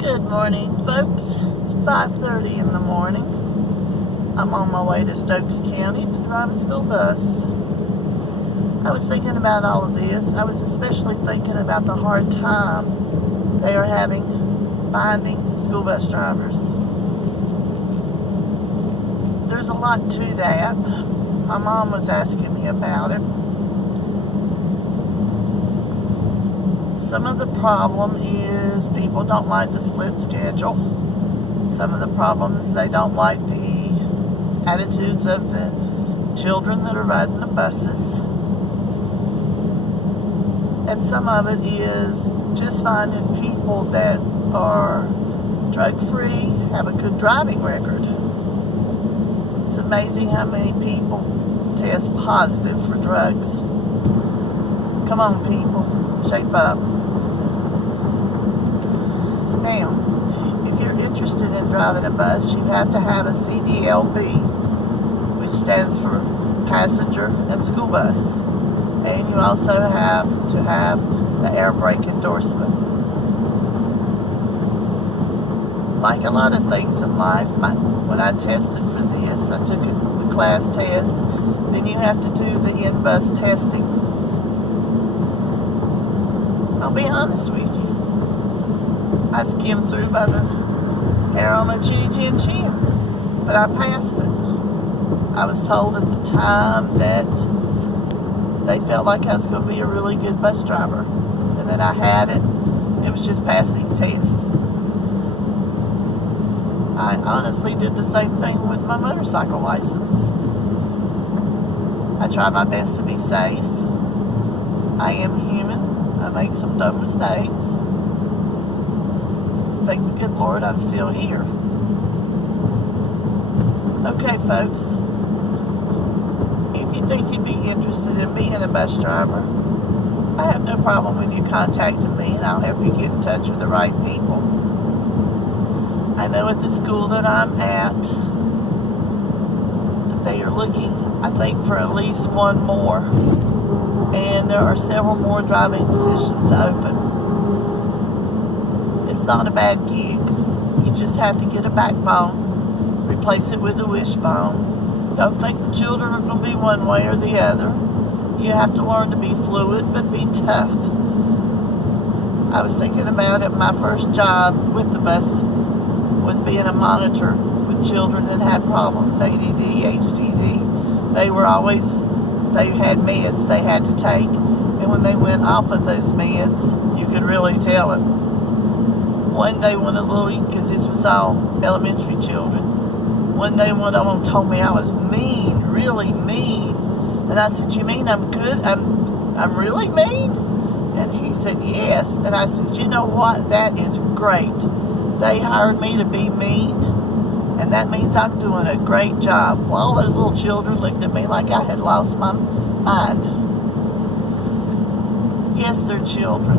Good morning, folks. It's 5:30 in the morning. I'm on my way to Stokes County to drive a school bus. I was thinking about all of this. I was especially thinking about the hard time they are having finding school bus drivers. There's a lot to that. My mom was asking me about it. Some of the problem is people don't like the split schedule. Some of the problem is they don't like the attitudes of the children that are riding the buses. And some of it is just finding people that are drug-free, have a good driving record. It's amazing how many people test positive for drugs. Come on, people, shape up. Now, if you're interested in driving a bus, you have to have a CDLB, which stands for Passenger and School Bus. And you also have to have the air brake endorsement. Like a lot of things in life, when I tested for this, I took the class test, then you have to do the in-bus testing. I'll be honest with you. I skimmed through by the hair on my chin, but I passed it. I was told at the time that they felt like I was going to be a really good bus driver, and then I had it. It was just passing tests. I honestly did the same thing with my motorcycle license. I try my best to be safe. I am human. I make some dumb mistakes. Thank the good Lord I'm still here. Okay, folks. If you think you'd be interested in being a bus driver, I have no problem with you contacting me, and I'll help you get in touch with the right people. I know at the school that I'm at that they are looking, I think, for at least one more, and there are several more driving positions open. It's not a bad gig. You just have to get a backbone, replace it with a wishbone. Don't think the children are going to be one way or the other. You have to learn to be fluid, but be tough. I was thinking about it. My first job with the bus was being a monitor with children that had problems, ADD, HDD. They had meds they had to take. And when they went off of those meds, you could really tell it. One day, because this was all elementary children, one day one of them told me I was mean, really mean. And I said, "You mean I'm good? I'm really mean?" And he said, "Yes." And I said, "You know what? That is great. They hired me to be mean, and that means I'm doing a great job." Well, all those little children looked at me like I had lost my mind. Yes, they're children.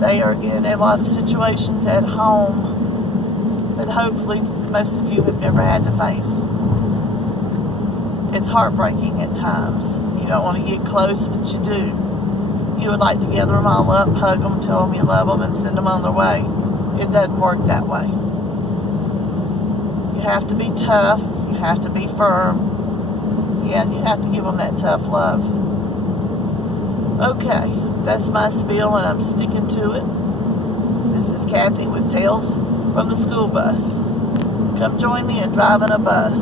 They are in a lot of situations at home that hopefully most of you have never had to face. It's heartbreaking at times. You don't want to get close, but you do. You would like to gather them all up, hug them, tell them you love them, and send them on their way. It doesn't work that way. You have to be tough. You have to be firm. Yeah, and you have to give them that tough love. Okay, that's my spiel, and I'm sticking to it. This is Kathy with Tales from the School Bus. Come join me in driving a bus.